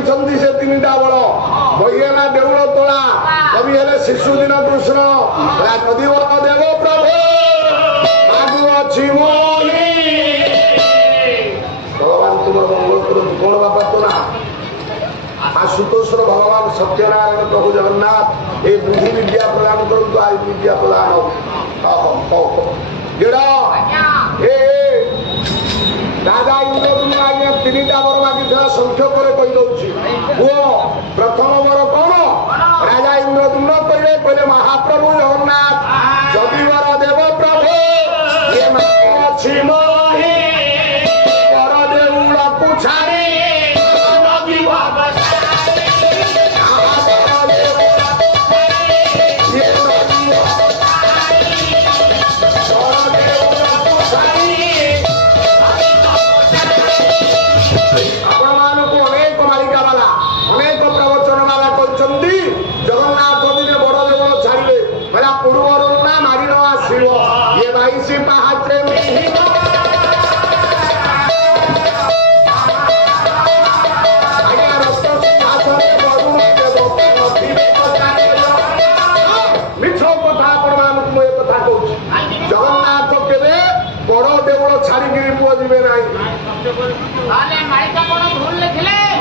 ରଖିଛନ୍ତି ସେ ତିନିଟା ବଳ। ବହି ହେଲା ଦେଉଳ ତୋଳା, କବି ହେଲେ ଶିଶୁ ଦିନ କୃଷ୍ଣ, ନଦୀ ବଳ ଦେବ ପ୍ରଭୁ ଆଗୁ ଅଛି ମୋହି। ଭଗବାନ ତୁମର ମଙ୍ଗଳ କରନ୍ତୁ। କଣ ବାପା ତ ନା ଆଶୁତୋଷର ଭଗବାନ ସତ୍ୟନାରାୟଣ ପ୍ରଭୁ ଜଗନ୍ନାଥ ଏ ବୁଦ୍ଧି ବିଦ୍ୟା ପ୍ରଦାନ କରନ୍ତୁ। ଆୟୁ ବିଦ୍ୟା ପ୍ରଦାନ ରାଜା ଇନ୍ଦ୍ରଦ୍ୟୁମ୍ନ ଆଜ୍ଞା ତିନିଟା ବର ମାଗିଥିଲା ସଂଖ୍ୟକରେ କହିଦଉଛି। ପୁଅ ପ୍ରଥମ ବର କଣ? ରାଜା ଇନ୍ଦ୍ରଦ୍ୟୁମ୍ନ କହିଲେ ମହାପ୍ରଭୁ ଜଗନ୍ନାଥ ଯଦି ବର ଦେବ ପ୍ରଭୁ ଇଏ ଅଛି ମୋହି ବର ଦେଉଳକୁ ଛାଡ଼ି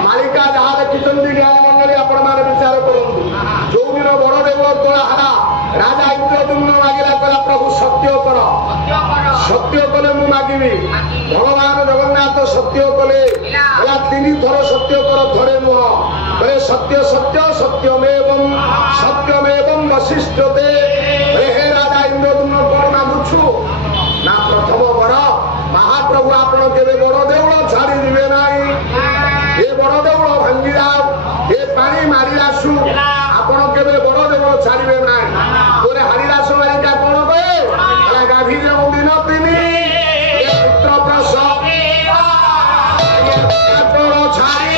ମାଳିକା ଯାହା ଲେଖିଛନ୍ତି ଜ୍ଞାନୀ ମଣ୍ଡଳୀ ଆପଣ ମାନେ ବିଚାର କରନ୍ତୁ। ଯୋଉ ଦିନ ବଡ ଦେଉଳ ତୋଳା ହେଲା ରାଜା ଇନ୍ଦ୍ରଦ୍ୟୁମ୍ନ ମାଗିଲା କହିଲା ପ୍ରଭୁ ସତ୍ୟ କର, ସତ୍ୟ କଲେ ମୁଁ ମାଗିବି। ଭଗବାନ ଜଗନ୍ନାଥ ସତ୍ୟ କଲେ ହେଲା ତିନି ଥର ସତ୍ୟ କର ଥରେ ନୁହଁ କହିଲେ ସତ୍ୟ ସତ୍ୟ ସତ୍ୟମେବଂ ସତ୍ୟମେବଂ ବଶିଷ୍ଠତେ। ହେ ରାଜା ଇନ୍ଦ୍ରଦ୍ୟୁମ୍ନ କଣ ମାଗୁଛୁ ନା ପ୍ରଥମ ବର ମହାପ୍ରଭୁ ଆପଣ କେବେ ବଡ ଦେଉଳ ଛାଡ଼ିଯିବେ ନାହିଁ। ଏ ବଡ ଦେଉଳ ଭାଙ୍ଗି ଯାଉ ଏ ପାଣି ମାରି ଆସୁ ଆପଣ କେବେ ବଡ ଦେଉଳ ଛାଡ଼ିବେ ନାହିଁ। ପରେ ହାରିଦାସ ମାରିକା କଣ କହେ ଗାଭି ଯେଉଁ ଦିନ ତିନି ପୁତ୍ର ପ୍ରସବ ଛାଡ଼ି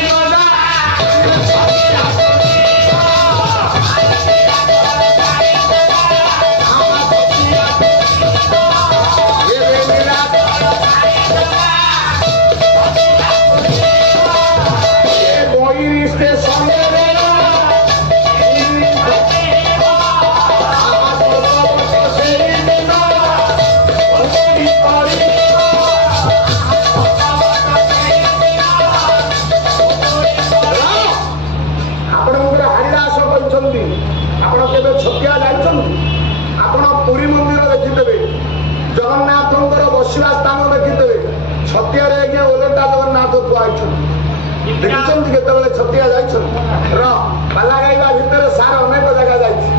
ଆପଣ କେବେ ଛତିଆ ଯାଇଛନ୍ତି? ଆପଣ ପୁରୀ ମନ୍ଦିର ଦେଖିଦେବେ, ଜଗନ୍ନାଥଙ୍କର ବସିବା ସ୍ଥାନ ଦେଖିଦେବେ। ଛତିଆରେ ଆଜ୍ଞା ଓଲଟା ଜଗନ୍ନାଥ ଥୁଆ ହେଇଛନ୍ତି। ଦେଖିଛନ୍ତି କେତେବେଳେ ଛତିଆ ଯାଇଛନ୍ତି? ପାଲା ଗାଇବା ଭିତରେ ସାର ଅନେକ ଜାଗା ଯାଇଛି।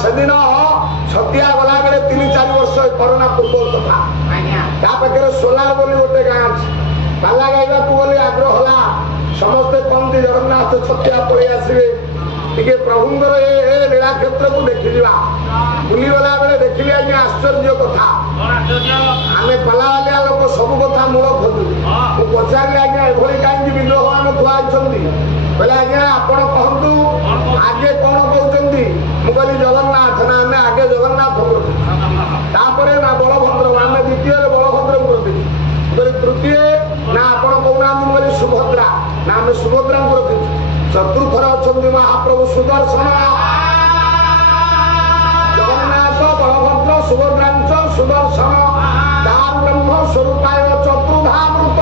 ସେଦିନ ଛତିଆ ଗଲାବେଳେ 3-4 ବର୍ଷ କରୋନା ପୂର୍ବ କଥା। ତା ପାଖରେ ସୋଲାର ବୋଲି ଗୋଟେ ଗାଁ ଅଛି। ପାଲା ଗାଇବାକୁ ବୋଲି ଆଗ୍ରହ ହେଲା। ସମସ୍ତେ କହନ୍ତି ଜଗନ୍ନାଥ ଛତିଆ ପଳେଇ ଆସିବେ, ଟିକେ ପ୍ରଭୁଙ୍କର ଏ ଲୀଳାକ୍ଷେତ୍ରକୁ ଦେଖିଯିବା। ବୁଲିଗଲା ବେଳେ ଦେଖିଲି ଆଜ୍ଞା ଆଶ୍ଚର୍ଯ୍ୟ କଥା। ଆମେ ପାଲାବାଲିଆ ଲୋକ ସବୁ କଥା ମୂଳ ଖୋଜୁ। ମୁଁ ପଚାରିଲି ଆଜ୍ଞା ଏଭଳି କାହିଁକି ବିଗ୍ରହ ଆମେ ଥୁଆ ହେଇଛନ୍ତି? କହିଲେ ଆଜ୍ଞା ଆପଣ କହନ୍ତୁ ଆଗେ କଣ କହୁଛନ୍ତି? ମୁଁ କହିଲି ଜଗନ୍ନାଥ। ନା ଆମେ ଆଗେ ଜଗନ୍ନାଥଙ୍କୁ ରଖିଛୁ, ତାପରେ ନା ବଳଭଦ୍ର, ଆମେ ଦ୍ୱିତୀୟରେ ବଳଭଦ୍ରଙ୍କୁ ରଖିଛୁ। କହିଲି ତୃତୀୟ ନା ଆପଣ କହୁନାହାନ୍ତି? ମୁଁ କହିଲି ସୁଭଦ୍ରା। ନା ଆମେ ସୁଭଦ୍ରାଙ୍କୁ ରଖିଛୁ। ଚତୁର୍ଥରେ ଅଛନ୍ତି ମହାପ୍ରଭୁ ସୁଦର୍ଶନ। ଜଗନ୍ନାଥ ବଳଭଦ୍ର ସୁଭଦ୍ରାଞ୍ଚ ସୁଦର୍ଶନ ଦାର ବ୍ରହ୍ମ ସ୍ୱରୂପାୟ ଚତୁର୍ଧାମୃତ।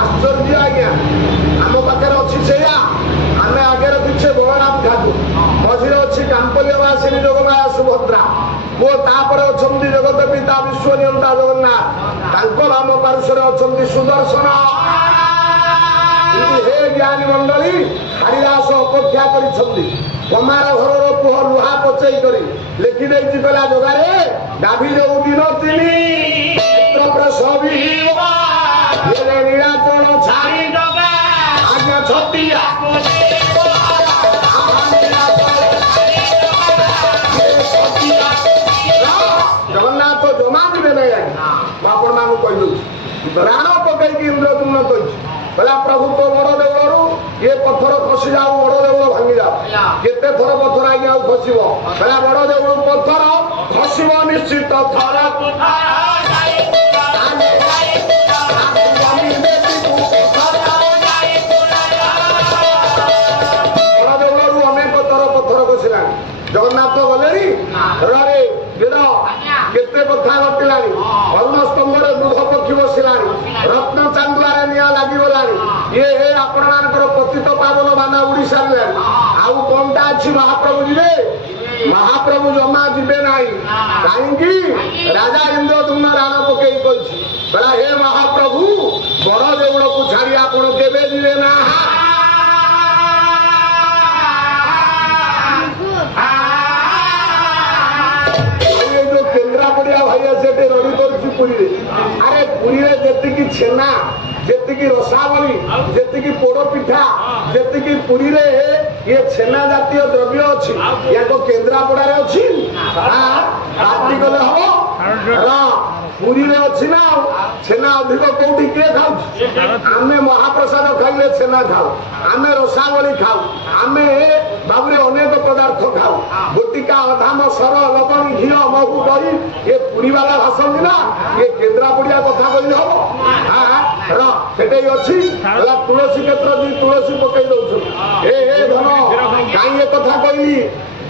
ଆଶ୍ଚର୍ଯ୍ୟ ଆଜ୍ଞା, ଆମ ପାଖରେ ଅଛି ସେଇଆ। ଆମେ ଆଗେ ରଖିଛେ ବଳରାମ ଠାକୁର, ମଝିରେ ଅଛି କାମ୍ପଲ୍ୟବାସିନୀ ଯୋଗମାୟା ସୁଭଦ୍ରା, ପୁଅ ତାପରେ ଅଛନ୍ତି ଜଗତ ପିତା ବିଶ୍ୱନିୟନ୍ତା ଜଗନ୍ନାଥ, ତାଙ୍କ ବାମ ପାର୍ଶ୍ୱରେ ଅଛନ୍ତି ସୁଦର୍ଶନ। ହେ ଜ୍ଞାନୀ ମଣ୍ଡଳୀ, ହାରିଦାସ ଅପେକ୍ଷା କରିଛନ୍ତି। କମାର ଘରର ପୁଅ ଲୁହା ପଚେଇ କରି ଲେଖିଦେଇଛି କହିଲା ଯୋଗାରେ ଗାଭି ଯୋଉ ଦିନ ତିନି ପୁତ୍ର ପ୍ରସବ ନୀଳାଚଳ ଛାଡ଼ି ଆଜ୍ଞା ଛତିଆ ଜଗନ୍ନାଥ ଜମା ଯିବେ ନାହିଁ। ଆଜ୍ଞା ମୁଁ ଆପଣ ମାନଙ୍କୁ କହିଦଉଛି, ପ୍ରାଣ ପକେଇକି ଇନ୍ଦ୍ରଦ୍ୟୁମ୍ନ କହିଛି କହିଲା ପ୍ରଭୁ ତ ବଡ ଦେଉଳରୁ ଏ ପଥର ଖସି ଯାଉ, ବଡ ଦେଉଳ ଭାଙ୍ଗି ଯାଉ। କେତେ ଥର ପଥର ଆଜ୍ଞା ଆଉ ଖସିବ? କହିଲା ବଡ ଦେଉଳ ପଥର ଖସିବ ନିଶ୍ଚିତ। ଥର ये आपण मानकर पतित पावन बाना उड़ी सारे आउ कौनटा अच्छी महाप्रभु जीवे महाप्रभु जमा जीवे नाई कहीं राजा इंद्रदुम्न राण पकई कहला हे महाप्रभु बड़ देउल को छाड़ी आपण केबे जीवे ना जो केन्द्रापड़िया भाई से रही कर पुरी अरे पुरी जी छेना जी रसावली जी पोड़ पिठा जी पुरी ये छेना जातीय द्रव्य अच्छी या तो केन्द्रापड़ा अच्छी राति गले हम पुरी अच्छी ना छेना अधिक कौटी किए खाऊ आमे महाप्रसाद खाइले छेना खाऊ आमे रसावली खाऊ आमे बाबुरे अनेक पदार्थ खाऊ गोटिका अधाम सर लवण घी महू दही ये पुरी वाला भाषण ना ये केन्द्रापड़िया कथा कहले हम सेटे अच्छी तुलसी क्षेत्र दी तुलसी पकई दौछ ए धन कहीं कथा कहली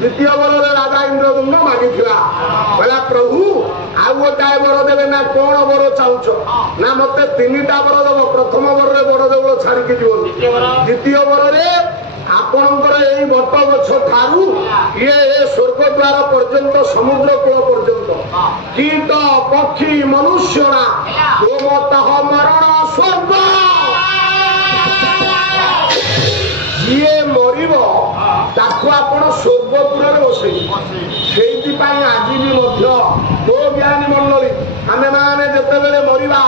द्वितीय वर राजा इंद्रदुम्न मागी कहला प्रभु आउ गोटाए वर देवे ना कौन वर चाहूच ना मत तीनटा वर दब प्रथम वर बड़ देउल छाड़िकी जीवन द्वितीय वर आपणकर यही बट गछ ठारू ये स्वर्ग द्वार पर्यंत समुद्र कूल पर्यंत कीट पक्षी मनुष्यरा गोमतः मरण स्वर्ग ये मरिब ताकू आपण स्वर्गपुर बसई से आज भी दो ज्ञानी मंडली आम मैंने जिते मरिबा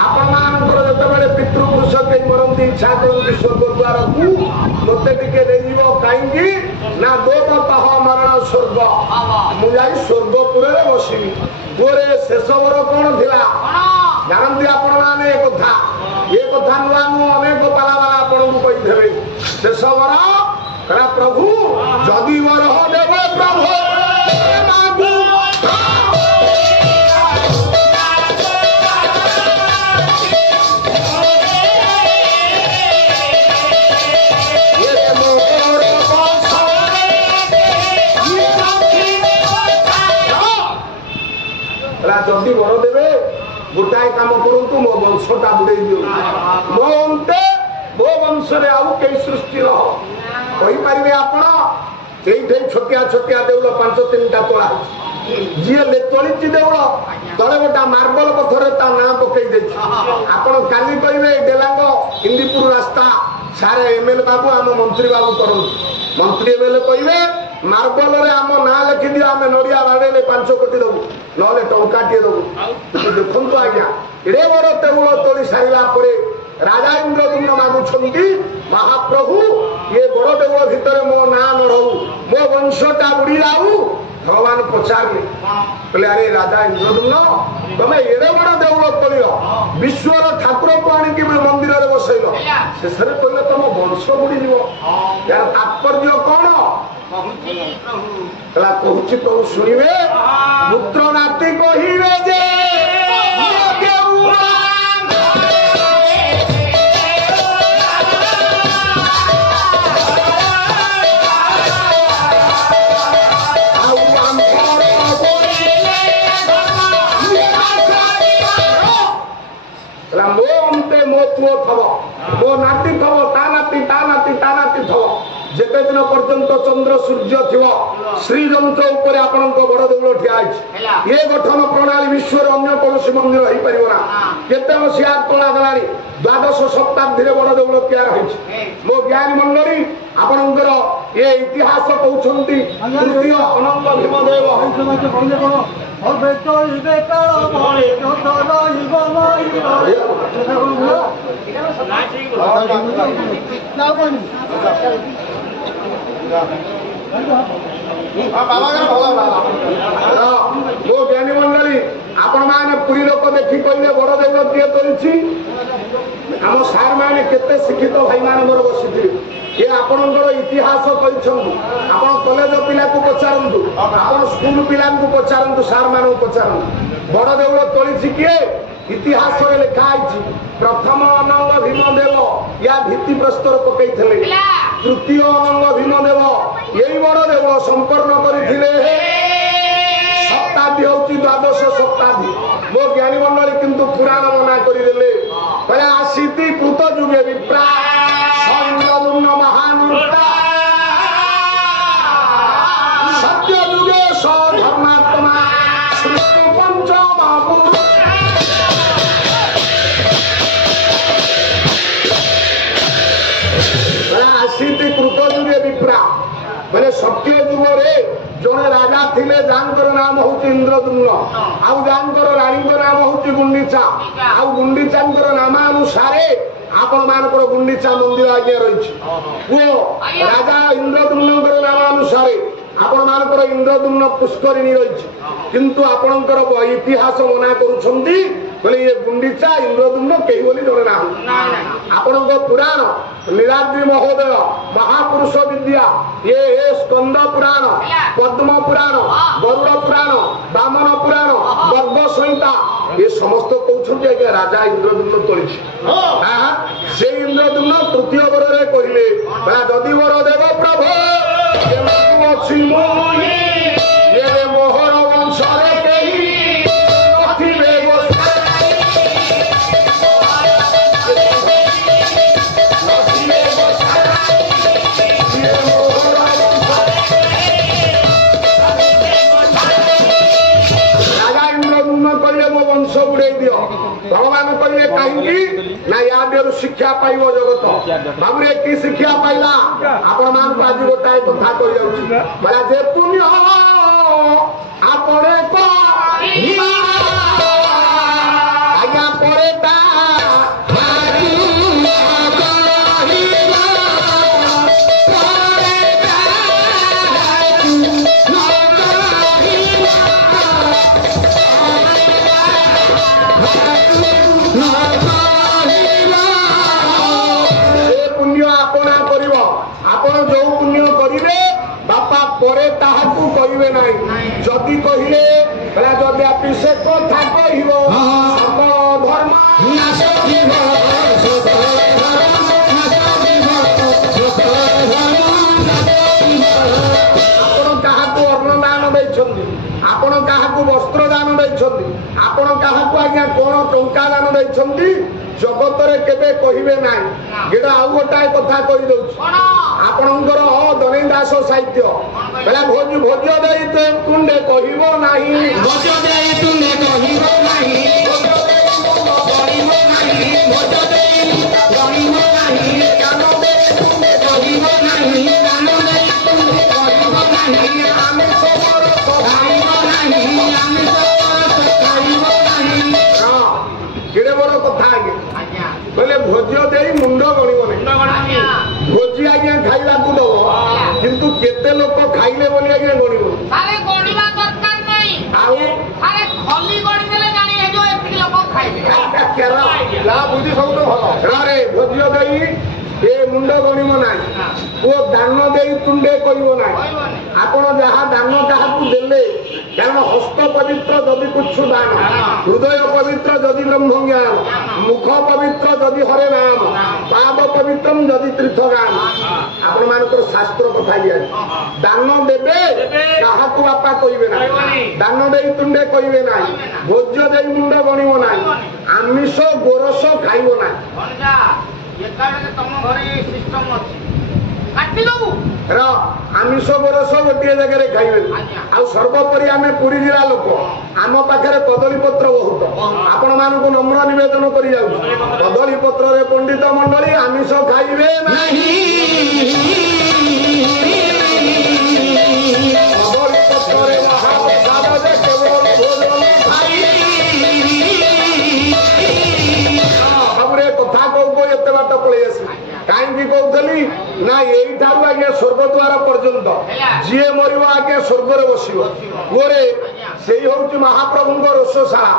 आपण मानकर जिते पितृपुरुष कई मरती इच्छा करती स्वर्ग द्वार को मत कहीं ना दोमतः मरण स्वर्ग मुझे स्वर्गपुर बसबी गोरे शेष वर कौन थिला जानती आपण मैंने कथा ये कथा नुआ नु अनेक पालावाला आपन को कही शेष वर करा प्रभु जदि वर देव प्रभु जदि वर देवे गोटाए काम करूँ मो वंशटा बुड़े दियो मो अंते मो वंश आउ कई सृष्टि रहीपर आप छोटिया छोटिया देउल 5-3टा तोला जी तोली देउल तले गोटा मार्बल पथर ता ना पकई आपड़ काली कहे डेलांग इंदीपुर रास्ता सारे एमएलए बाबू आम मंत्री बाबू करूँ मंत्री एमएलए कहे मार्बल आम ना लिखि दियो आम नड़िया बाड़े 5 कोटी दबू ना टंकाटे दबू देखु आज्ञा एड़े बड़ देउल तोली सारा राजा इंद्रदुम्न मागुछंती महाप्रभु ये बड़ देउल भितर मो ना न रहू मो वंशटा बुड़ी जाऊ भगवान पचारे कहले अरे राजा इंद्रदुम्न तुम एड़े बड़ देउल तोल विश्वर ठाकुर को आणिकी मंदिर में बसैल शेष कहले तुम वंश बुड़ी जीव यार तात्पर्य कौन कहूँ प्रभु शुणवे पुत्र नाती कहे जे मो अंते मो पुओ थव मो नाती थव ता नाती ता नाती ता नाती थव जेते दिन पर्यंत चंद्र सूर्य थी श्रीजंत्र उपर आपण बड़ देउल ठिया ये गठन प्रणाली विश्व अन्य कौन मंदिर हो पार ना केते मसीहा तोला गलानी 12 शताब्दी बड़ देउल तैयार होइछि मो ज्ञानी मंडली आपणकर ये इतिहास कहउछंती तृतीय अनंत भीमदेव मो ज्ञानी मंडली आपण मैंने पुरी लोक देखी कहले बड़ देउल किए तोली आम सार मैंने केते शिक्षित भाई मैंने मोर बसी ये आपणकर इतिहास कहते आप कॉलेज पिला को पचारतु आप स्कूल पिला को पचारतु सार मान पचारतु बड़ देउल तोली किए इतिहास लिखाई प्रथम अनंग भीमदेव या भित्ति प्रस्तर पकई तृतीय अनंग भीमदेव यही बड़ देव संपन्न करते शताब्दी हूँ 12 शताब्दी मो ज्ञानी मंडली किंतु पुराण मना करदे आशीति कृत जुगे विप्रा इंद्रदुम्न महामूर्ता सत्य जुगे स धर्मात्मा सृष्टि पंचमाभू आशीति कृत जुगे विप्रा बोले सत्य जुगे जड़े राजा थिले जांकर नाम हूँ इंद्रदुम्न आउ जांकर रानी नाम हूँ गुंडीचा आउ गुंडीचांकर नामानुसारे आपण मानकर गुंडीचा मंदिर आज्ञा रही राजा इंद्रदुम्न नामानुसारे आपण मानकर इंद्रदुम्न पुष्करिणी रही किंतु आपणकर इतिहास मना करुछंती बोले ये गुंडीचा इंद्रदुम्न कहीं बोली जड़े ना आपण पुराण नीलाद्री महोदय महापुरुष विद्या ये स्कंद पुराण पद्म पुराण गरुड़ पुराण वामन पुराण गर्भ संहिता ये समस्त कहते राजा इंद्रदुम्न तोली से इंद्रदुम्न तृतीय वर रे कहले जदि वर देव प्रभु ये मोहर वंश भगवान कहले कहीं ना या शिक्षा पाइब जगत बाबूरे की शिक्षा पाइला आपण मान आज गोटाए कथा कह जाउछि बला जे पुण्य आपणे को आज्ञा परे ता जदि कहले जदि आप से कथा कह धर्म अन्नदान देछंती आपण काहाकू वस्त्र दान देछंती आपण काहाकू आज्ञा कोन टंका दान देछंती जगत रे केबे कहिबे नाही गेडा आउ गोटाए कथा कहि दउछि आपणकर दनै दास साहित्य बेला भोज भोज देई तो कुंडे कहिबो नाही भोज देई तुने कहिबो नाही भोज देई कहिबो नाही भोज देई कहिबो नाही कानो देई तुने कहिबो नाही कानो देई तुने कहिबो नाही आमे सोमर कहिबो नाही आमे सोमर कहिबो नाही हां केडे बड़ कथा आगे बोले भोज देई मुंड गणिबो नाही भोजी आज्ञा खाइबा को दो किंतु केते लोक खाइले बोली आज्ञा गणिबो अरे गणिबा दरकार नाही आउ अरे खली गणि देले जानि हे जो एति लोक खाइले केरा ला बुद्धि सब तो भलो अरे भोजियो देई ए मुंड गणिबो नाही ओ दान देई तुंडे कहिबो नाही आपण जहा दान काहाकू देले कारण हस्त पवित्र जदि कुछ दान हृदय पवित्र जदि ब्रह्म ज्ञान मुख पवित्र जदि हरे नाम पाद पवित्रम जदि तीर्थ गान आपण मानकर शास्त्र कथा दिया दान देबे काहाकू बापा कहिबे ना दान देई तुंडे कहिबे ना भोज देई मुंड गणिबो ना आमिष गोरस खाइबो ना कोनजा एकाडे तम घरे सिस्टम अछि काटी दबु र आमिष गोरस गोटे जगह खाइबे आ सर्वोपरि आमे पुरी जिला लोक आम पाखरे कदली पत्र बहुत आपण मानकु नम्र निवेदन करि जाउ कदली पत्र रे पंडित मंडली आमिष खाइबे नाही कदली पत्र रे महाप्रसाद जे केवल भोजन खाइ हमरे कथा को एते बाट पळे आसी काई कहली ना यही ठारू आज्ञा स्वर्गद्वार पर्यंत जी मर आज्ञा स्वर्ग बसो गोरे से हूँ महाप्रभु रोषशाला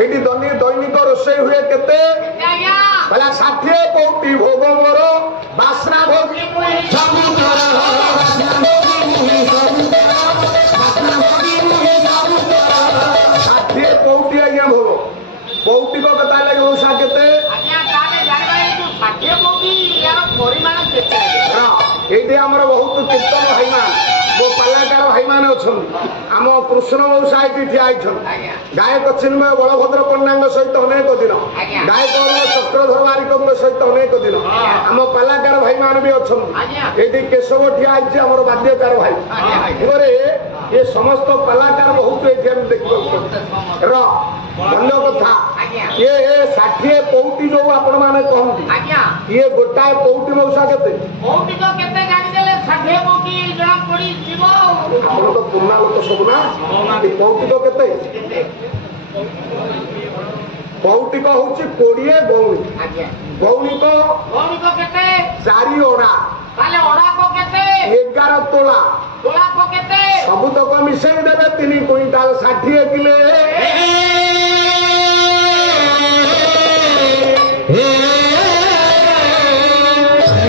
ये दैनिक रोषे हुए केते 60 कोटी भोग मोर बासना भोग 60 कोटी आज्ञा भोग कौटी को कथा लगे ओषा केते ये बहुत कीर्तन भाईमान मो पालाकार भाईमान अच्छा आम कृष्ण मौसा ये ठिया गायक चिन्मय बलभद्र पंडांग सहित अनेक दिन गायक चक्रधर बारिक ସହିତ ଅନେକ ଦିନ ଆମ ପାଲାକାର ଭାଇ ମାନେ ବି ଅଛନ୍ତି ଏଠି କେଶବ ଠିଆ ହେଇଛି ଆମର ବାଦ୍ୟକାର ଭାଇ ଘରେ ଏ ସମସ୍ତ ପାଲାକାର ବହୁତ ଏଠି ଆମେ ଦେଖିବାକୁ ଭଲ କଥା ଇଏ 60 ପଉଟି ଯୋଉ ଆପଣ ମାନେ କହନ୍ତି ଇଏ ଗୋଟାଏ ପଉଟି ମଉସା କେତେ ଆପଣ ତ ପୁରୁଣା ଲୋକ ସବୁ ନା ପୌଟିକ କେତେ ପୌଟିକ ହଉଛି 20 ଗୌଣୀ ଗୌଣିକ 4 ଅଣା 11 ତୋଳା ସବୁତକ ମିଶେଇ ଦେବେ 3 କୁଇଣ୍ଟାଲ 60 କିଲେ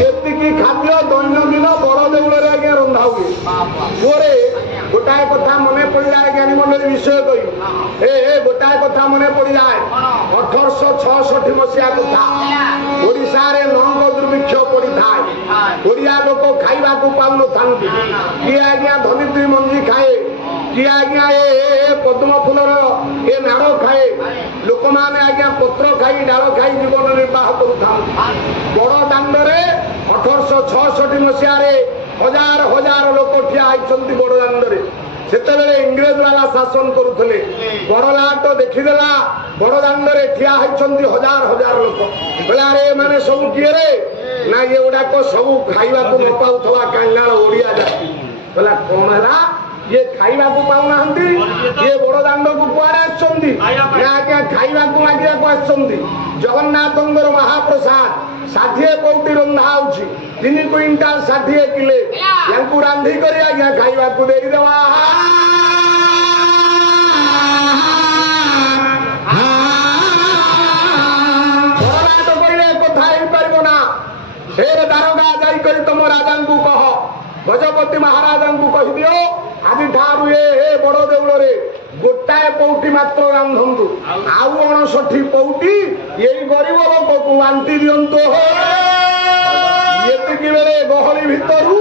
ଏତିକି ଖାଦ୍ୟ ଦୈନନ୍ଦିନ ବଡ ଦେଉଳରେ ଆଜ୍ଞା ରନ୍ଧା ହୁଏ ପରେ ଗୋଟାଏ କଥା ମନେ ପଡିଯାଏ ଜ୍ଞାନୀ ମଣ୍ଡଳୀ ବିଷୟ କହି ଗୋଟାଏ କଥା ମନେ ପଡିଯାଏ 1866 ମସିହା କଥା ଓଡିଶାରେ ନଙ୍ଗ ଦୁର୍ଭିକ୍ଷ ପଡିଥାଏ ଓଡିଆ ଲୋକ ଖାଇବାକୁ ପାଉନଥାନ୍ତି କିଏ ଆଜ୍ଞା ଧରିତ୍ରୀ ମଞ୍ଜି ଖାଏ କିଏ ଆଜ୍ଞା ପଦ୍ମ ଫୁଲର ନାଳ ଖାଏ ଲୋକମାନେ ଆଜ୍ଞା ପତ୍ର ଖାଇ ଡାଳ ଖାଇ ଜୀବନ ନିର୍ବାହ କରୁଥାନ୍ତି ବଡ ଦାଣ୍ଡରେ 1866 ମସିହାରେ ହଜାର ହଜାର ଲୋକ ଠିଆ ହେଇଛନ୍ତି ବଡ ଦାଣ୍ଡରେ ସେତେବେଳେ ଇଂରେଜ ବାଲା ଶାସନ କରୁଥିଲେ ବଡଲାଟ ଦେଖିଦେଲା ବଡ ଦାଣ୍ଡରେ ଠିଆ ହେଇଛନ୍ତି ହଜାର ହଜାର ଲୋକ ବେଳାରେ ଏମାନେ ସବୁ କିଏ ରେ ନା ଏଗୁଡାକ ସବୁ ଖାଇବାକୁ ନ ପାଉଥିବା କାଙ୍ଗାଳ ଓଡିଆ ଜାତି କହିଲା କଣ ହେଲା ଇଏ ଖାଇବାକୁ ପାଉନାହାନ୍ତି ଇଏ ବଡ ଦାଣ୍ଡକୁ କୁଆଡେ ଆସିଛନ୍ତି ଆଜ୍ଞା ଖାଇବାକୁ ମାଗିବାକୁ ଆସିଛନ୍ତି ଜଗନ୍ନାଥଙ୍କର ମହାପ୍ରସାଦ 60 ପଉଟି ରନ୍ଧା ହଉଛି 3 କୁଇଣ୍ଟାଲ 60 କିଲେ ୟାଙ୍କୁ ରାନ୍ଧି କରି ଆଜ୍ଞା ଖାଇବାକୁ ଦେଇଦେବା କହିଲେ କଥା ହେଇପାରିବ ନା ହେ ଦାରୋଗା ଯାଇକରି ତମ ରାଜାଙ୍କୁ କହ ଗଜପତି ମହାରାଜାଙ୍କୁ କହିଦିଅ ଆଜିଠାରୁ ବଡ ଦେଉଳରେ ଗୋଟାଏ ପଉଟି ମାତ୍ର ରାନ୍ଧନ୍ତୁ ଆଉ 59 ପଉଟି ଏଇ ଗରିବ ଲୋକକୁ ବାଣ୍ଟି ଦିଅନ୍ତୁ ଏତିକି ବେଳେ ଗହଳି ଭିତରୁ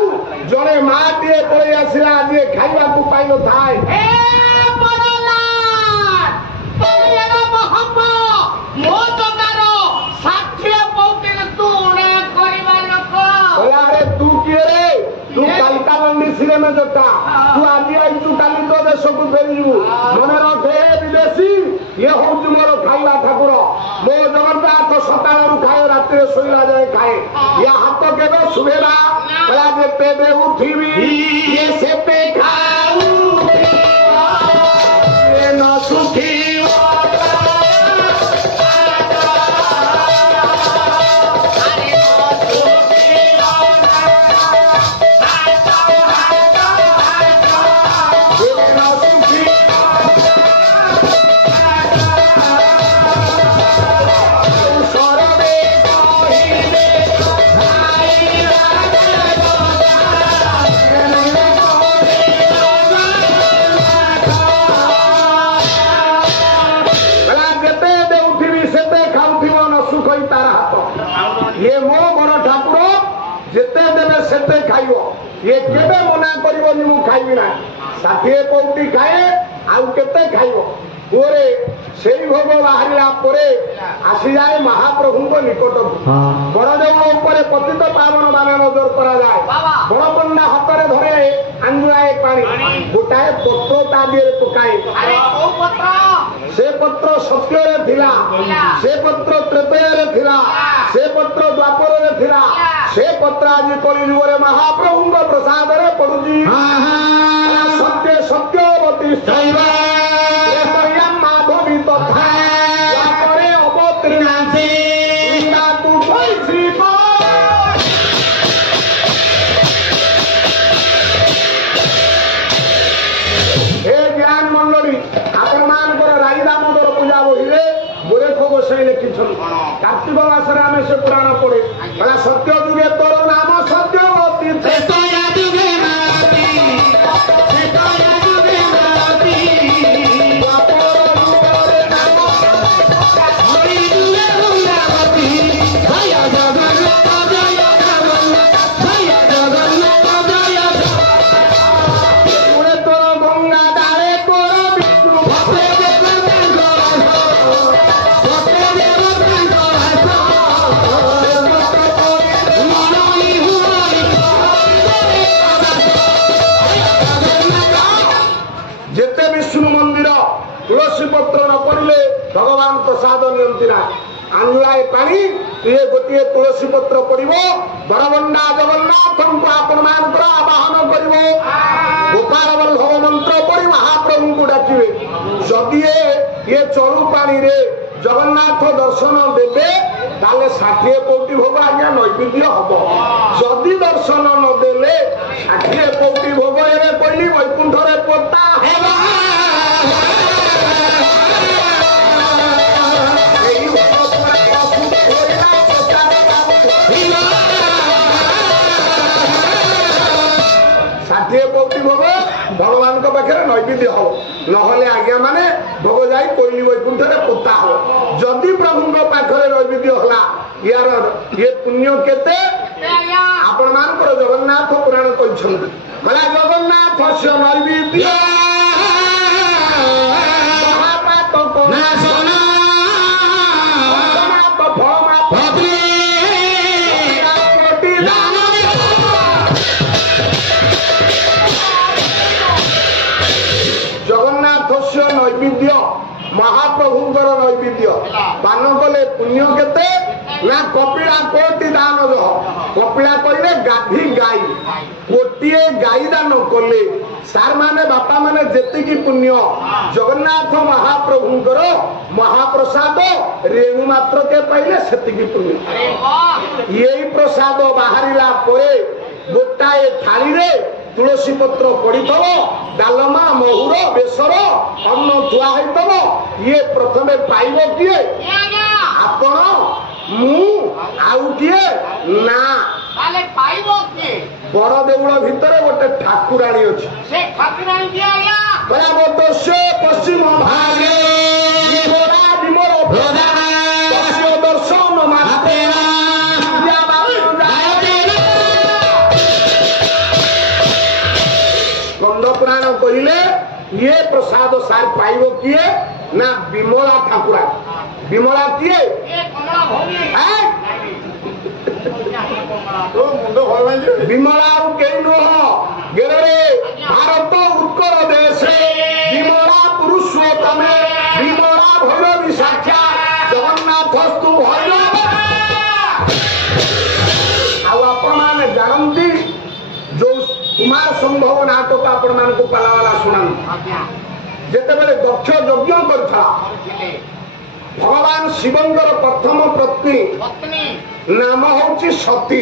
ଜଣେ ମାଟିଏ ପଳେଇ ଆସିଲା ଯିଏ ଖାଇବାକୁ ପାଇନଥାଏ ତୁ କିଏ ରେ ତୁ କାଲକାଲଣ୍ଡି ସିନେମା ଜଟା ତୁ ଆଜି ଆଇଛୁ କାଲି ତ ଦେଶକୁ ଫେରିଯିବୁ ମନେ ରଖେ ବିଦେଶୀ ଇଏ ହଉଛି ମୋର ଖାଇବା ଠାକୁର ମୋ ଜଗନ୍ନାଥ ସକାଳରୁ ଖାଏ ରାତିରେ ଶୋଇଲା ଯାଏ ଖାଏ ୟା ହାତ କେବେ ଶୁଭେଲା ଯେତେ ଦେଉଥିବି ସେତେ ଖାଉ ନ ଶୁଖିବ ସେତେ ଖାଇବ ଇଏ କେବେ ମନା କରିବନି ମୁଁ ଖାଇବି ନା 60 ପଉଟି ଖାଏ ଆଉ କେତେ ଖାଇବ ପୁଅରେ ସେଇ ଭୋଗ ବାହାରିଲା ପରେ ଆସିଯାଏ ମହାପ୍ରଭୁଙ୍କ ନିକଟକୁ ବଡଦେଉଳ ଉପରେ ପତିତ ପାବନ ବାନା ନଜର କରାଯାଏ ବଡପଣ୍ଡା ହାତରେ ଧରେ ଆଞ୍ଜୁଳାଏ ପାଣି ଗୋଟାଏ ପତ୍ର ତା ଦିହରେ ପକାଏ ସେ ପତ୍ର ସତ୍ୟରେ ଥିଲା ସେ ପତ୍ର ତ୍ରେତୟରେ ଥିଲା ସେ ପତ୍ର ଦ୍ୱାପରରେ ଥିଲା ସେ ପତ୍ର ଆଜି କଳିଯୁଗରେ ମହାପ୍ରଭୁଙ୍କ ପ୍ରସାଦରେ ପଡୁଛି ସତ୍ୟ ସତ୍ୟବତୀ ମାଧବୀ ତଥା ଅବତୀର୍ଣ୍ଣା कार्तिक मासरे आम से पुराण पढ़े सत्य जुगे तोर नाम सत्यवती ମୁଠାଏ ପାଣି ଇଏ ଗୋଟିଏ ତୁଳସୀ ପତ୍ର ପଡିବ ବରବଣ୍ଡା ଜଗନ୍ନାଥଙ୍କୁ ଆପଣ ମାନଙ୍କର ଆବାହନ କରିବ ଗୋପାଳ ବଲ୍ଲଭ ମନ୍ତ୍ର ପଡି ମହାପ୍ରଭୁଙ୍କୁ ଡାକିବେ ଯଦି ଇଏ ଚଳୁ ପାଣିରେ ଜଗନ୍ନାଥ ଦର୍ଶନ ଦେବେ ତାହେଲେ 60 କୋଟି ଭୋଗ ଆଜ୍ଞା ନୈବେଦ୍ୟ ହବ ଯଦି ଦର୍ଶନ ନଦେଲେ 60 କୋଟି ଭୋଗ ଏବେ କହିଲି ବୈକୁଣ୍ଠରେ ପୋତା ହେବ କୋଟି ଭୋଗ ଭଗବାନଙ୍କ ପାଖରେ ନୈବେଦ୍ୟ ହବ ନହେଲେ ଆଜ୍ଞା ମାନେ ଭୋଗ ଯାଇ କୋଇଲି ବୈକୁଣ୍ଠରେ ପୋତା ହବ ଯଦି ପ୍ରଭୁଙ୍କ ପାଖରେ ନୈବେଦ୍ୟ ହେଲା ইয়ার ইয়ে পুণ্য কেতে আপন মানଙ୍କର ଜଗନ୍ନାଥ ପୁରାଣ କହିଛନ୍ତି କହିଲା ଜଗନ୍ନାଥ ସ୍ୟ ନୈବେଦ୍ୟ ମହାପାତକ ନାଶନ ଜଗନ୍ନାଥ ଫଳମାତ୍ରି କୋଟି ଦାନ ଜଗନ୍ନାଥ ସ୍ୟ ନୈବେଦ୍ୟ ମହାପ୍ରଭୁଙ୍କର ନୈବେଦ୍ୟ ପାନ କଲେ ପୁଣ୍ୟ କେତେ ନା କପିଳା କୋଟି ଦାନ କପିଳା କହିଲେ ଗାଧି ଗାଈ ଗୋଟିଏ ଗାଈ ଦାନ କଲେ ସାର୍ ମାନେ ବାପା ମାନେ ଯେତିକି ପୁଣ୍ୟ ଜଗନ୍ନାଥ ମହାପ୍ରଭୁଙ୍କର ମହାପ୍ରସାଦ ରେଣୁ ମାତ୍ରକେ ପାଇଲେ ସେତିକି ପୁଣ୍ୟ ଏଇ ପ୍ରସାଦ ବାହାରିଲା ପରେ ଗୋଟାଏ ଥାଳିରେ ତୁଳସୀ ପତ୍ର ପଡିଥିବ ଡାଲମା ମହୁର ବେସର ଅନ୍ନ ଥୁଆ ହେଇଥିବ ଇଏ ପ୍ରଥମେ ପାଇବ କିଏ ଆପଣ ମୁଁ ଆଉ କିଏ ନା ବଡ ଦେଉଳ ଭିତରେ ଗୋଟେ ଠାକୁରାଣୀ ଅଛି ପଶ୍ଚିମ ଭାଗେ ଦର୍ଶନ ସ୍କନ୍ଦ ପୁରାଣ କହିଲେ ଇଏ ପ୍ରସାଦ ସାର୍ ପାଇବ କିଏ ନା ବିମଳା ଠାକୁରା ବିମଳା କିଏ ବିମଳା ଆଉ କେହି ନୁହ ଗେରରେ ଭାରତ ଉତ୍ତର ଦେଶରେ ବିମଳା ପୁରୁଷୋତ୍ତମେ ବିମଳା ଭୈରବୀ ସାକ୍ଷାତ ଜଗନ୍ନାଥ ସ୍ତୁ ଭୈରବ ଆଉ ଆପଣ ମାନେ ଜାଣନ୍ତି ଯୋଉ କୁମାର ସମ୍ଭବ ନାଟକ ଆପଣ ମାନଙ୍କୁ ପାଲାବାଲା ଶୁଣାନ୍ତି ଯେତେବେଳେ ଦକ୍ଷ ଯଜ୍ଞ କରିଥିଲା ଭଗବାନ ଶିବଙ୍କର ପ୍ରଥମ ପତ୍ନୀ ନାମ ହଉଛି ସତୀ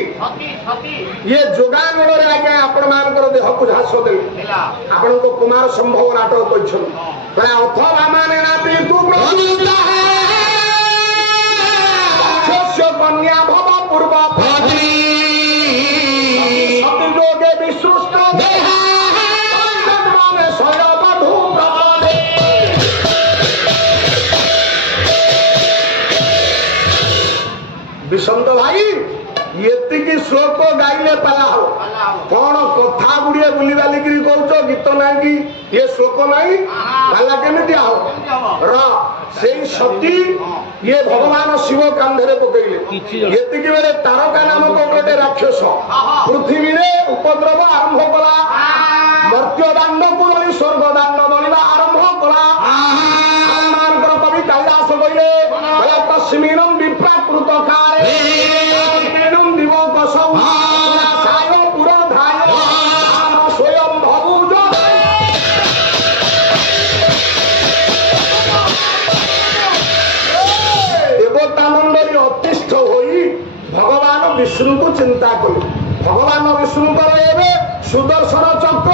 ଇଏ ଯୋଗାନଳରେ ଆଜ୍ଞା ଆପଣ ମାନଙ୍କର ଦେହକୁ ଝାସ ଦେଲେ ଆପଣଙ୍କ କୁମାର ସମ୍ଭବ ନାଟକ କହିଛନ୍ତି ଅଥବା ମାନେ କନ୍ୟା ଭବ ପୂର୍ବ ସତୀ ଯୋଗେ ବିସୃଷ୍ଟ ବିଶନ୍ତ ଭାଇ ଏତିକି ଶ୍ଲୋକ ଗାଇଲେ ପାଲା ହବ କଣ କଥା ଗୁଡିଏ ବୁଲି ବାଲିକିରି କହୁଛ ଗୀତ ନାହିଁ କି ଏ ଶ୍ଲୋକ ନାହିଁ ପାଲା କେମିତି ହବ ର ସେଇ ସତୀ ଇଏ ଭଗବାନ ଶିବ କାନ୍ଧରେ ପକେଇଲେ ଏତିକି ବେଳେ ତାରକା ନାମକ ଗୋଟେ ରାକ୍ଷସ ପୃଥିବୀରେ ଉପଦ୍ରବ ଆରମ୍ଭ କଲା ମର୍ତ୍ୟ ଦାଣ୍ଡକୁ ବଳି ସ୍ୱର୍ଗ ଦାଣ୍ଡ ବଳିବା ଆରମ୍ଭ କଲା ମାନଙ୍କର କବି କାଳିଦାସ କହିଲେ ତସ୍ମିନଂ ବିପ୍ରାକୃତ କାଳେ ভগবান বিষ্ণুকে চিন্তা কলে ভগবান বিষ্ণুঙ্কর এবে সুদর্শন চক্র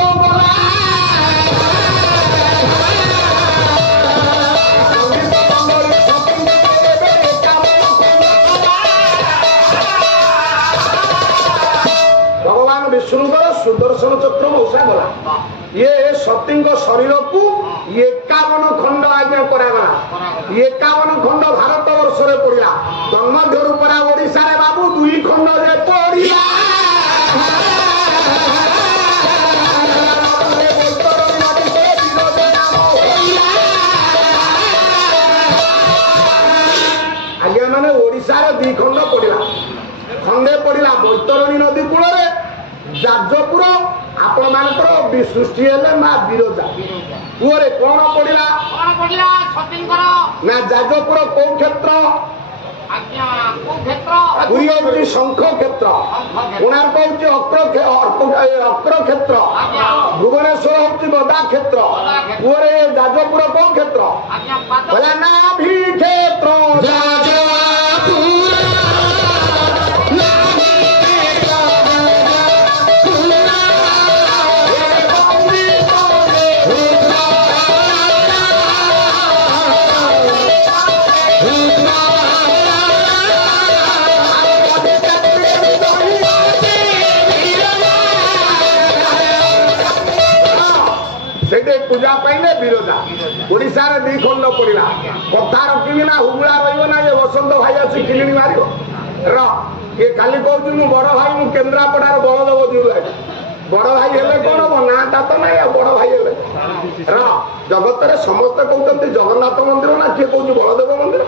ভগবান বিষ্ণুঙ্কর সুদর্শন চক্র বসা গলা ইয়ে সতীঙ্ক শরীরকু 51 খণ্ড আজ্ঞা করাগলা 51 খণ্ড ভারত বর্ষরে পড়িলা তন্মধ্যরু পরা ওড়িশারে বাবু 2 খণ্ড যে পড়িলা আজ্ঞা মানে ওড়িশারে 2 খণ্ড পড়িলা খণ্ডে পড়িলা বৈতরণী নদী কূଳରେ যাজপুর ଆପଣ ମାନଙ୍କର ସୃଷ୍ଟି ହେଲେ ମା ବିରଜା ପୁଅରେ କଣ ପଡିଲା ନା ଯାଜପୁର କୋଉ କ୍ଷେତ୍ର ପୁରୀ ହଉଛି ଶଙ୍ଖ କ୍ଷେତ୍ର, କୋଣାର୍କ ହଉଛି ଅକ୍ର କ୍ଷେତ୍ର, ଭୁବନେଶ୍ୱର ହଉଛି ଗଦା କ୍ଷେତ୍ର, ପୁଅରେ ଯାଜପୁର କୋଉ କ୍ଷେତ୍ର? କହିଲା ନାଭି କ୍ଷେତ୍ର पूजा पाइले विरोधा ओडिशा रे दी खंड पड़िला कथा रखिबी ना हुबुला रहिबो ना ये वसंत भाई अछि किलिनी मारिबो र ये काली कहू मु बड़ भाई मु केन्द्रापड़ार बलदेव दिउ बड़ भाई हेले कोन नाटा तो ना बड़ भाई हेले र जगत रे समस्त कहते जगन्नाथ मंदिर ना किए कहू बलदेव मंदिर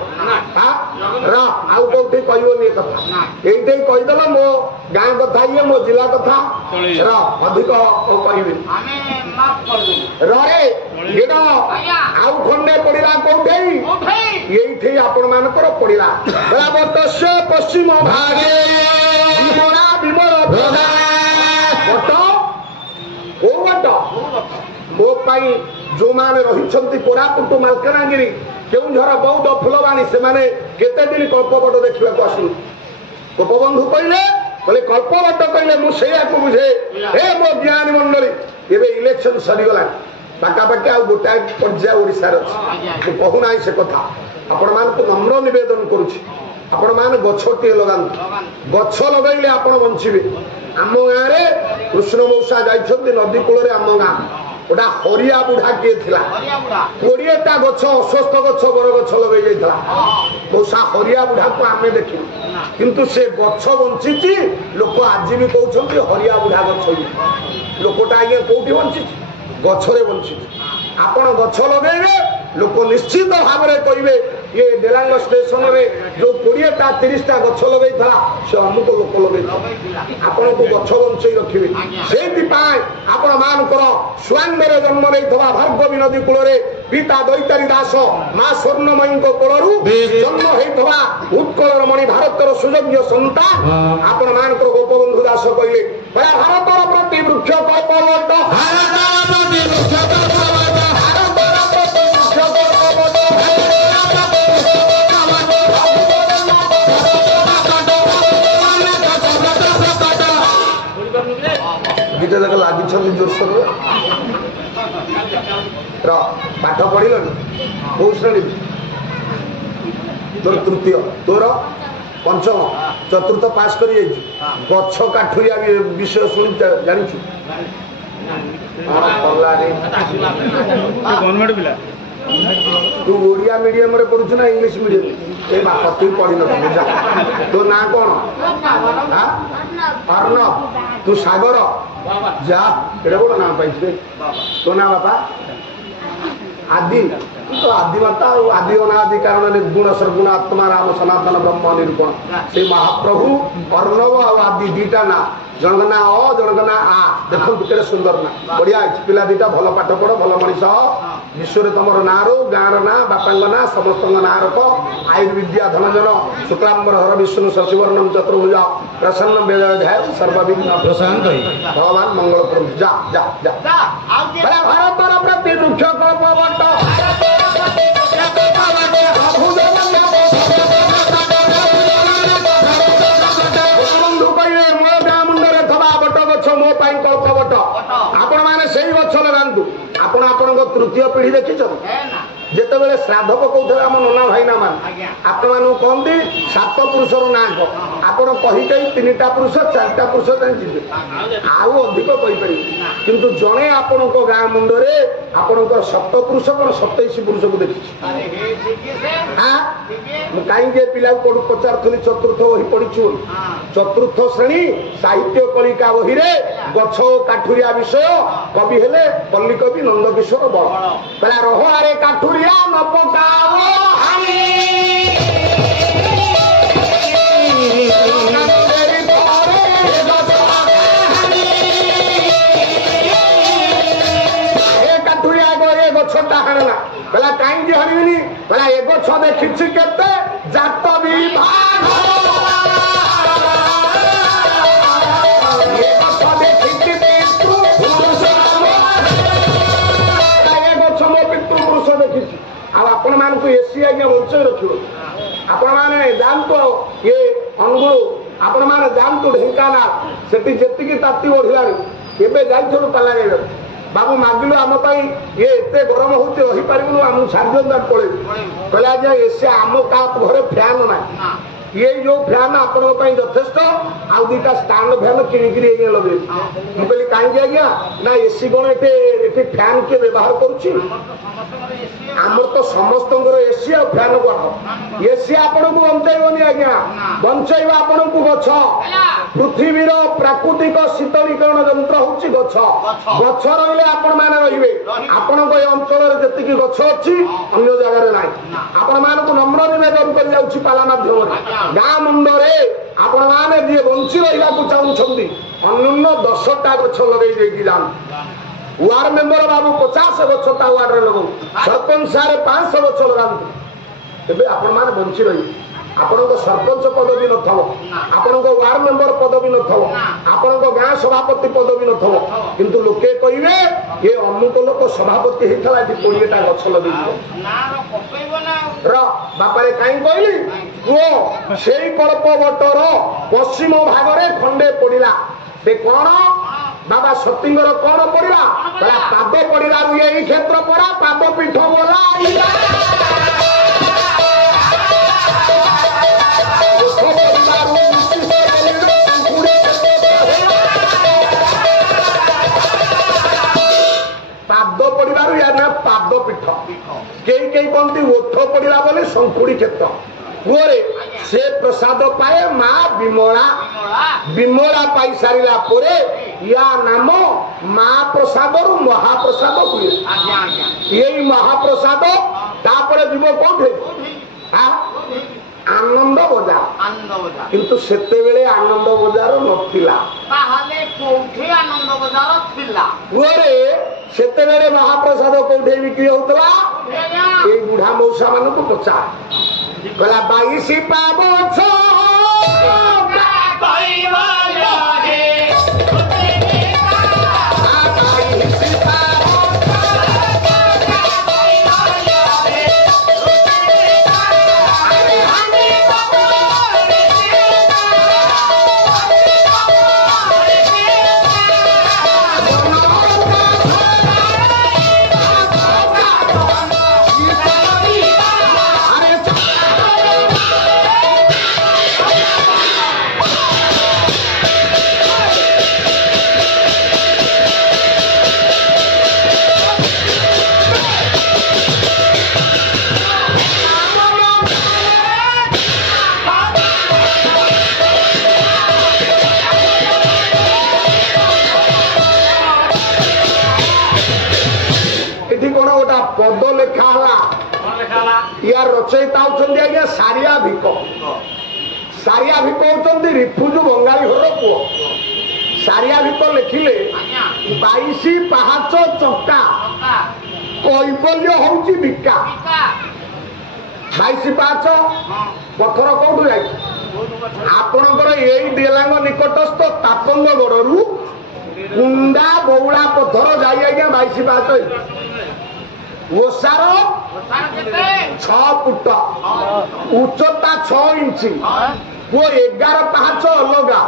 र आउ कोठी कहबोनी कथा एइटे कहिदल मो गाँ कथा ये मो जिला कथा र अधिक कहबी रे गेडो आउ खंडे पड़िला कोठे एइठे आपण मानकर पड़िला बराबर तस्य पश्चिम भागे विमला विमल भोगा बट ओ बट मो पाई जो माने रहिछंती कोरापुट मालकानगिरी केउझर बौद्ध फुलवाणी से माने केते दिन कल्पवट देखिबा को आसु गोपबंधु कहले बोले कल्पवट कहले मु सेया को बुझे हे मो ज्ञानी मंडली एबे इलेक्शन सरी गला पाखापाखि आ गोटाए पर्याय ओडिशार अच्छे कहू ना से कथा आपण मान नम्र निवेदन करुछि आपण मान गछटी लगान गछ लगाइले आपण बंचिबे आम गाँव रे कृष्ण मौसा जाइछन्ति नदी कूल रे आम गाँ गोटा हरिया बुढ़ा किए थिला 20टा गछ अस्वस्थ गछ बर गछ लगे जाइथला मौसा हरिया बुढ़ा को आमे देखिलु किंतु से गछ बंचिछि लोक आज भी कहउछन्ति हरिया बुढ़ा गछ लोकटा आगे कोठी बंचिछि गछरे बंचिछि आपण गछ लगेबे लोक निश्चित भाव में कहे ये डेलांग स्टेशन रे जो 20टा 30टा गछ लगे से अमुक लोक लगे आपण को गछ बंचई रखिबे से आपण मानकर स्वांगर जन्म नहीं भार्गवी नदी कूल रे पिता दैतारी दास माँ स्वर्णमयी कोलू जन्म होता उत्कलर मणि भारतर सुयोग्य सन्तान आपण मानकर गोपबंधु दास कहले भारतर प्रति वृक्ष कल्पवट गीत जाक लगी जोरसोर पाठ पढ़ल कौ श्रेणी तोर तृतीय तोर पंचम चतुर्थ पास कर गछ काठुरिया विषय शुणी जानी तू ओडिया मीडियम रे पढ़ुछु ना इंग्लिश मीडियम ए बाप तू पढ़ी न तो ना कौन अर्णव तू सागर जा एटा कोन नाम पाइछे तो ना बापा आदि तो आदि माता आदि अनादि कारण निर्गुण सर्गुण आत्मा राम सनातन ब्रह्म निरूपण से महाप्रभु अर्णव और आदि दीटा ना जनक ना अ जनक ना आ देखो केते सुंदर ना बढ़िया पिला दीटा भल पाठ पढ़ भल मनीष विश्व तुम ना रो गाँव ना बापा ना समस्त ना रख आयुर्विद्या धनजन शुक्लांबर हर विष्णु शशिवर्णम चतुर्भुज प्रसन्न वेदाध्याय सर्वविघ्न प्रशांत भगवान मंगल करू जा जा जा भारत प्रति वृक्ष कल्पवट बंधु कहे मो गाँ मुंडे थवा बट गछ मो कल्पवट आपण मैंने से गछ लगातु आपण तृतीय पीढ़ी देखी जिते बड़े श्राद्ध पकाउे आम नना भाईना मान आपण मान कहते 7 पुरुषर ना कह आपण कही 3टा पुरुष 4टा पुरुष जानी आउ अधिक कहीपर किंतु जड़े आपण गाँ मुंडे आपणकर 7 पुरुष कौन 27 पुरुष को देखी कहीं पिला पचारूली चतुर्थ बही पढ़ी चतुर्थ श्रेणी साहित्य कलिका बही रे गछ काठुरिया विषय कवि हेले पल्ली कवि नंदकिशोर बड़ पहला रहारे काठुरिया न पकाओ काठुरिया गए गछटा हाणना कहला कहीं हरिनी कहला ए गछ देखिछि केते जात विभाग ए गछ देखिछि पितृ पुरुष ए गछ मो पितृ पुरुष देखिछि आ आपण मान को एसी आज्ञा बंचय रखिबो आपण माने जानतो ये अनुगुरु आपण माने जानतो ढेंकाना सेठी जेतिकी ताती ओढिलानी एबे जाइथलु पाला गयो बाबू मागिलु आम ये एते गरम होते रही पारिबनु आम सार्जन पड़े कहला जे एसी आम का घरे फैन ना ये जो फैन आपण यथेष्ट आउ दुटा स्टैंड फैन किणिकी लगे मुझे कहली कहीं आज्ञा ना एसी कौन ये फैन किए व्यवहार करुच्छी आमर तो समस्त एसी आ फैन कौन एसी आपण को बंचाइबनी आज्ञा बंचाइब आपण को गछ पृथ्वीर प्राकृतिक शीतलीकरण यंत्र हूँ गछ गछ रही आपण मैंने रे आपण अंचल जी गछ अच्छी अन्य जगार ना आपण मान को नम्र निवेदन कर पाला माध्यम गाँ मुंडे आपण मैंने जी बंची रहा चाहते अन्यून 10टा गछ लगे जान वार्ड मेंबर बाबू 50 गछ ता वार्ड लगो सरपंच सारे 500 गछ लगाते एबे आपण माने बंची रही आपण सरपंच पदवी न थव आपण वार्ड मेंबर पदवी न थव आपण गाँ सभापति पदवी न थव किंतु लोके कहिबे ये अमुक लोक सभापति हेतला जे 20टा गछ लगे र बापारे काई कहली वो सेई कल्प बटर पश्चिम भाग रे खंडे पड़िला से कोन बाबा सतींगर कौन पड़ा पाद पड़ा यही क्षेत्र पड़ा पाद पीठ बोला पाद पड़ार या ना पाद पीठ कई कई कहती ओठ पड़ा बोले शंकुड़ी क्षेत्र पुरे से प्रसाद पाए माँ विमला विमला पाई सारा परे या नाम माँ प्रसाद रु महाप्रसाद हुए यही महाप्रसाद तापर जीव कौटे आनंद बजार किंतु सेते बेले आनंद बजार नथिला पुरे सेते बेले महाप्रसाद कौटे बिक्री होतला ए बुढ़ा मौसा मान को पचार कहला 22 पाबो छो पद लेखा यार रचयिता होती आज्ञा सारिया भिक होती रिफुज बंगाली घर पुओ सारिया भिक लिखिले 22 पाहाच चक्का कैबल्य हूँ बिका 22 पाहाच पथर कौटू जाए आपणकर यही डेलांग निकटस्थ तापंग गड़ू कुंडा बौला पथर जाए आज्ञा 22 पाहाच ओसार 6 फुट उच्चता 6 इंच वो 11 पाहाच अलगा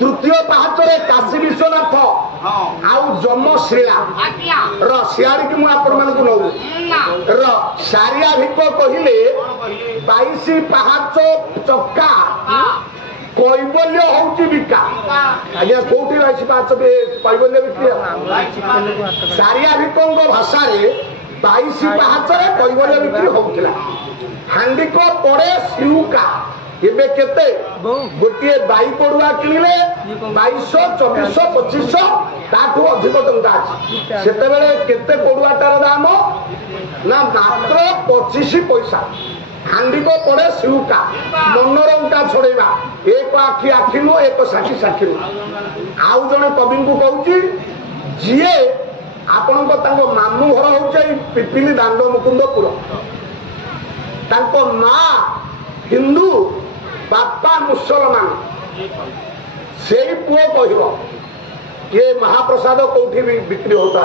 तृतीय पाहाच काशी विश्वनाथ आउ जमशिला रियाड़ी की मुझे नौ सारिया भिक कहले 22 पाहाच चक्का कैबल्य हूँ बिका आज्ञा कौटी 22 पाहाच कैबल्य बिक्री सारिया भिक भाषा 22 पाहाच कैबल्य बिक्री होता हांडिक पड़े सिउका एबे केते गोटे बाई पड़ुआ किणिले 2200 2400 2500 ताठू अधिक टंका अछि सेते बेले केते पड़ुआटार दाम ना मात्र 25 पैसा हांडी को पड़े सिउका मनोरंगा छोड़ेबा एक आखि आखिनु एक साखी साखिनु आउ जने कवि को कहूची जीए ଆପଣଙ୍କ ତାଙ୍କ ମାମୁଁ ଘର ହଉଛି ପିପିଲି ଦାଣ୍ଡ ମୁକୁନ୍ଦପୁର। ତାଙ୍କ ମା ହିନ୍ଦୁ ବାପା ମୁସଲମାନ। ସେଇ ପୁଅ କହିବ ଏ ମହାପ୍ରସାଦ କୋଉଠି ବିକ୍ରି ହଉତା।